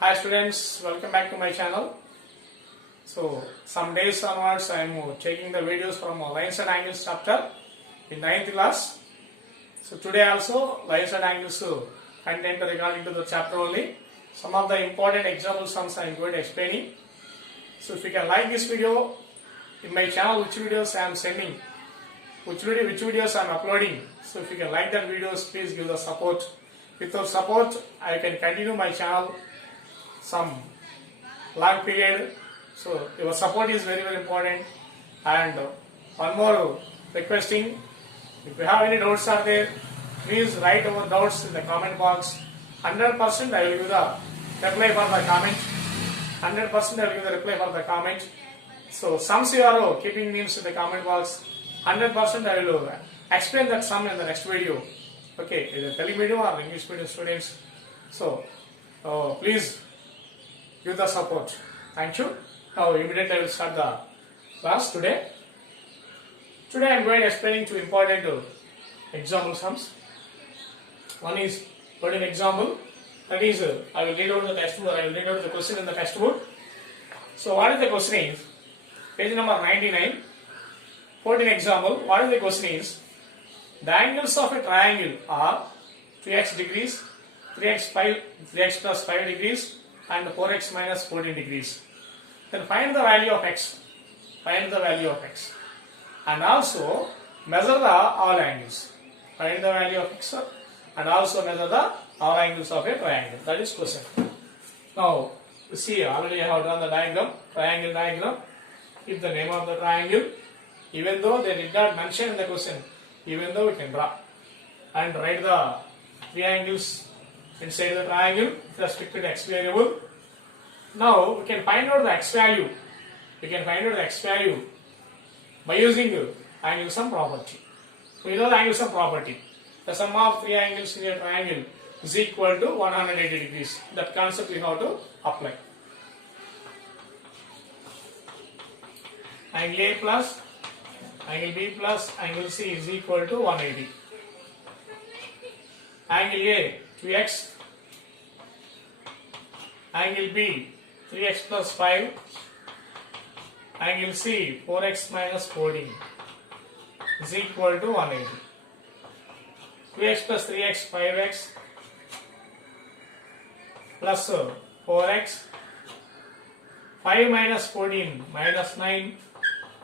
Hi students, welcome back to my channel. So some days onwards I am taking the videos from lines and angles chapter in 9th class. So today also lines and angles content regarding to the chapter only. Some of the important example sums I am going to explaining. So if you can like this video in my channel, which videos I am sending, which videos I am uploading. So if you can like that videos, please give the support. Without support, I can continue my channel some long period. So your support is very important. And one more requesting, if you have any doubts are there, please write our doubts in the comment box. 100% I will give the reply for the comment. 100% I will give the reply for the comment. So sums you are keeping names in the comment box. 100% I will explain that sum in the next video. Okay, either Telugu medium or English medium students. So please give the support. Thank you. Now immediately I will start the class today. Today I am going to explaining two important example sums. One is put an example. That is, I will read out the textbook. I will read out the question in the textbook. So what is the question is? Page number 99. Put an example. What is the question is? The angles of a triangle are 2x degrees, 3x plus 5 degrees, and 4x minus 14 degrees. Then find the value of x. Find the value of x. And also measure the all angles. Find the value of x and also measure the all angles of a triangle. That is question. Now you see, already I have drawn the diagram, triangle diagram. Keep the name of the triangle. Even though they did not mention in the question, even though we can draw and write the three angles inside the triangle with respect to the x variable. Now we can find out the x value. We can find out the x value by using angle sum property. We know the angle sum property. The sum of three angles in a triangle is equal to 180 degrees. That concept we have to apply. Angle A plus angle B plus angle C is equal to 180. Angle A 2x, angle B 3x plus 5, angle C 4x minus 14 is equal to 180. 2x plus 3x 5x plus 4x, 5 minus 14 minus 9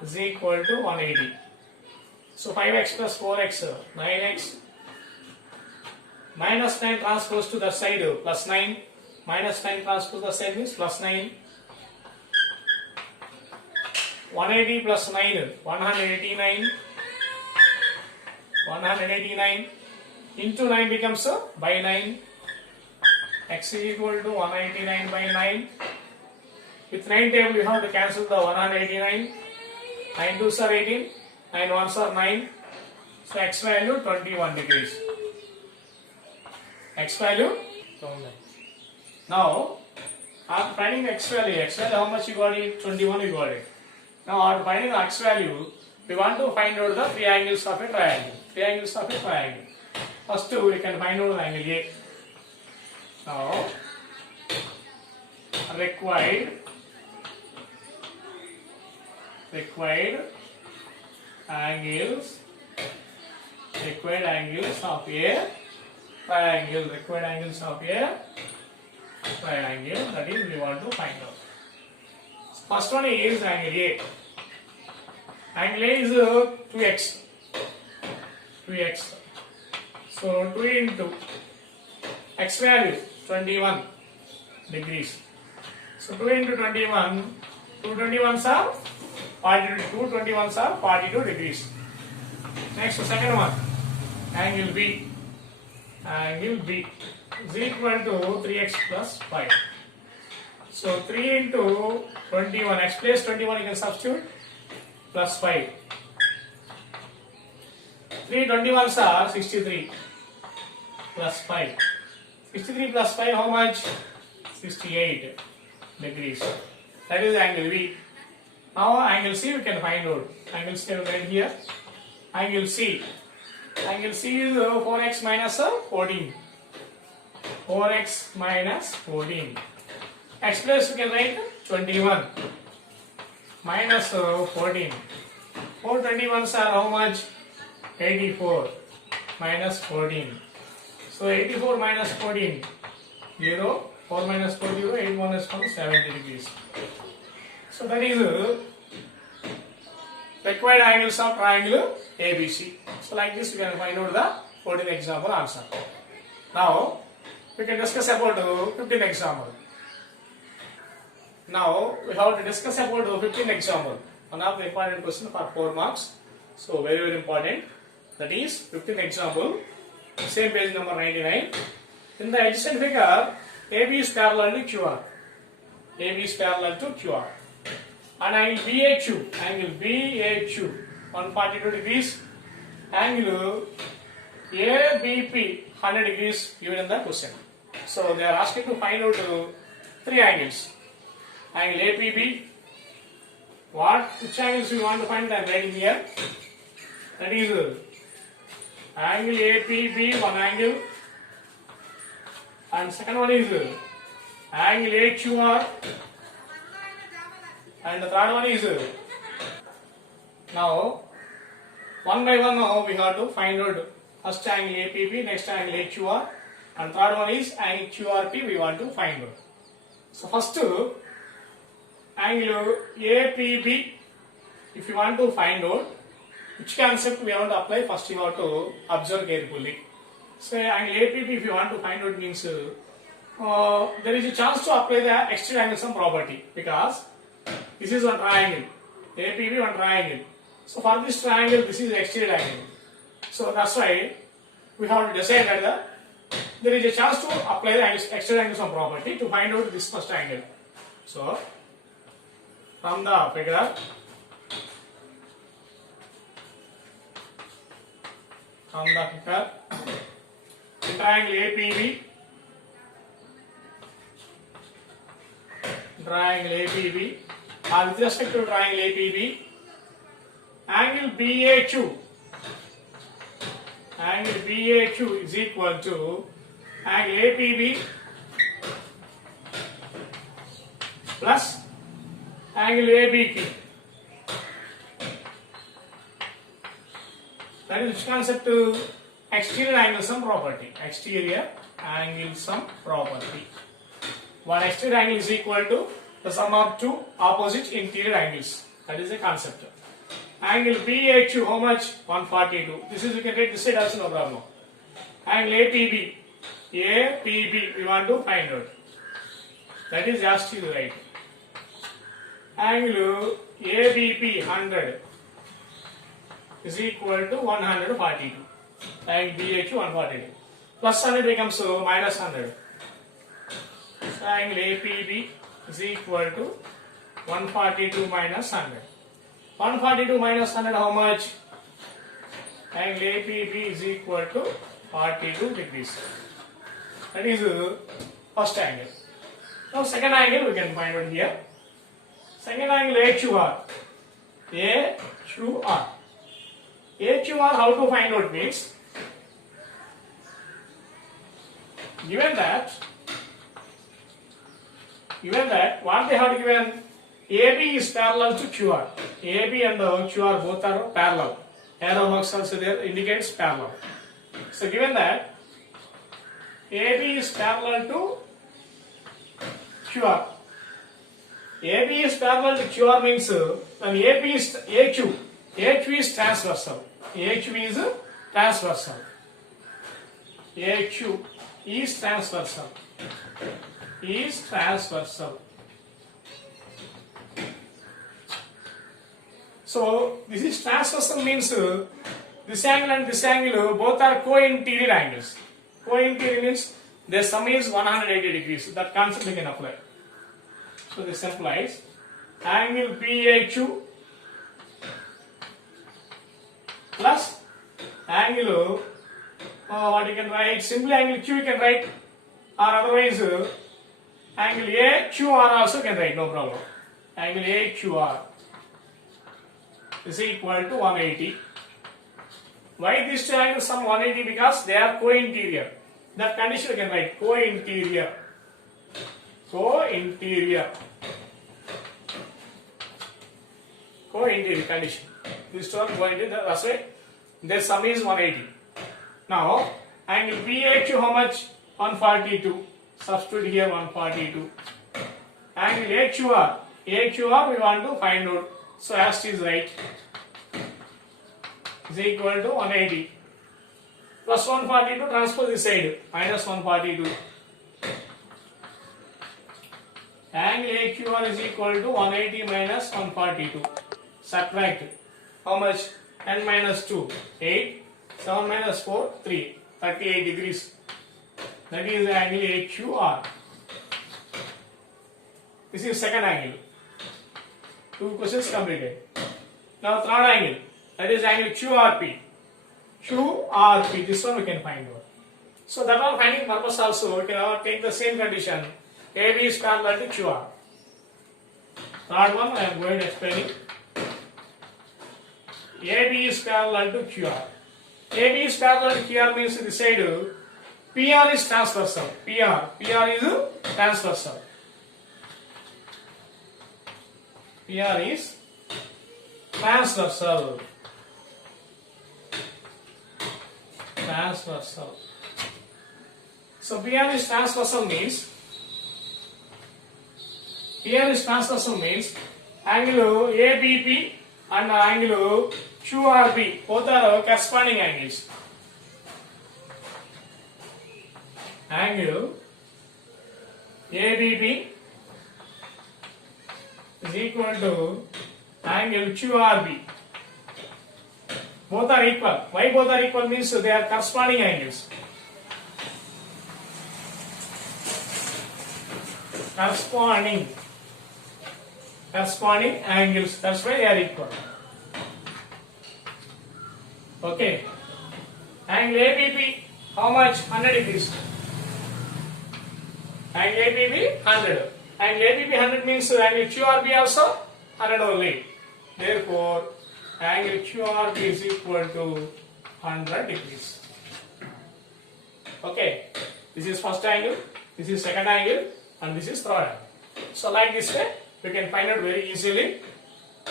is equal to 180. So 5x plus 4x, 9x, minus 9 transpose to the side, plus 9, minus 9 transpose to the side means plus 9, 180 plus 9, 189, 189, into 9 becomes by 9, x is equal to 189 by 9, with 9 table you have to cancel the 189, 9 2s are 18, 9 1s are 9, so x value 21 degrees. X value 21. Now, after finding the x value how much you got it? 21 you got it. Now, after finding the x value, we want to find out the three angles of a triangle. Three angles of a triangle. First, we can find out the angle A. Now, required angles of a triangle. Required angles of a triangle, that is we want to find out. First one is angle A. Angle A is 2x. So 2 into x value 21 degrees. So 2 into 21, 2 21s are 42, 2 21s are 42 degrees. Next, second one, angle B. Angle B is equal to 3x plus 5. So 3 into 21, x place 21 you can substitute, plus 5. 3 21s are 63 plus 5. 63 plus 5 how much? 68 degrees. That is angle B. Now angle C we can find out. Angle C right here. Angle C. Angle C is 4x minus 14. 4x minus 14. X place we can write 21 minus 14. 4 21s are how much? 84 minus 14. So 84 minus 14, 0. 4 minus 4, 0. 8 minus 1, 70 degrees. So that is required angles of triangle ABC. So like this we can find out the 14th example answer. Now we can discuss about 15th example. Now we have to discuss about 15th example. One of the important question for 4 marks. So very important. That is 15th example. Same page number 99. In the adjacent figure, AB is parallel to QR. AB is parallel to QR. And angle BAQ, 142 degrees. Angle ABP, 100 degrees given in the question. So they are asking to find out 3 angles. Angle APB. Which angles we want to find? I am writing here. That is angle APB, one angle, and second one is angle AQR, and the third one is now one by one. Now we have to find out first angle APB, next angle AQR, and third one is angle QRP. We want to find out. So first angle APB, if you want to find out which concept we want to apply, first you have to observe carefully. So angle APB, if you want to find out, means there is a chance to apply the extended angle sum property, because this is one triangle, APB one triangle. So for this triangle, this is extended angle. So that's why we have to decide that there is a chance to apply the extended angle sum property to find out this first angle. So from the figure, triangle APB, and with respect to triangle APB, angle BAQ is equal to angle APB plus angle ABQ. That is which concept? Exterior angle sum property. Exterior angle sum property. One exterior angle is equal to the sum of 2 opposite interior angles. That is the concept. Angle BAQ, how much? 142. This is, you can take this side also, no problem. Angle APB, we want to find out. That is just to the right. Angle ABP 100 is equal to 142. Angle BAQ 142. Plus 100 becomes minus 100. So angle APB is equal to 142 minus 100. 142 minus 100, how much? Angle APB is equal to 42 degrees. That is first angle. Now second angle we can find out here. Second angle AQR. AQR, how to find out means, given that what they have given, AB is parallel to QR. AB and QR both are parallel. Arrow marks also there indicates parallel. So given that AB is parallel to QR. AB is parallel to QR means when AB is AQ is transversal. AQ is transversal. AQ is transversal. So this is transversal means this angle and this angle both are co-interior angles. Co-interior means their sum is 180 degrees. That concept we can apply. So this implies angle BAQ plus angle, what you can write, simply angle Q you can write, or otherwise angle AQR also can write, no problem. Angle AQR is equal to 180. Why these two angles sum 180? Because they are co-interior. That condition you can write co-interior co-interior condition. These two are co-interior. That's why their sum is 180. Now angle BHU how much? 142. Substitute here 142. Angle HUR we want to find out. So as it is right is equal to 180 plus 142 transfer this side minus 142. Angle HUR is equal to 180 minus 142. Subtract how much? 10 minus 2 8 7 minus 4 3 38 degrees. That is the angle HUR. This is second angle. 2 questions completed. Now third angle, that is angle QRP. QRP, this one we can find out. So that one finding purpose also, we can now take the same condition. AB is parallel to QR. Third one I am going to explain. AB is parallel to QR. AB is parallel to QR means this side PR is transversal. PR is transversal. PR is transversal. So PR is transversal means angle ABP and angle QRB both are corresponding angles. Angle ABP is equal to angle QRB. Both are equal. Why both are equal means they are corresponding angles. Corresponding angles. That's why they are equal. Okay. Angle ABP, how much? 100 degrees. Angle ABP 100. Angle ABP 100 means angle QRB also 100 only. Therefore, angle QRB is equal to 100 degrees. Okay. This is first angle, this is second angle, and this is third angle. So like this way, we can find out very easily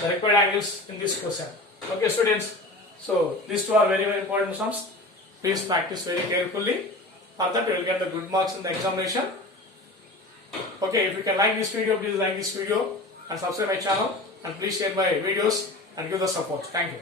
the required angles in this question. Okay students, so these two are very important sums. Please practice very carefully. For that you will get the good marks in the examination. Okay, if you can like this video, please like this video and subscribe my channel, and please share my videos and give the support. Thank you.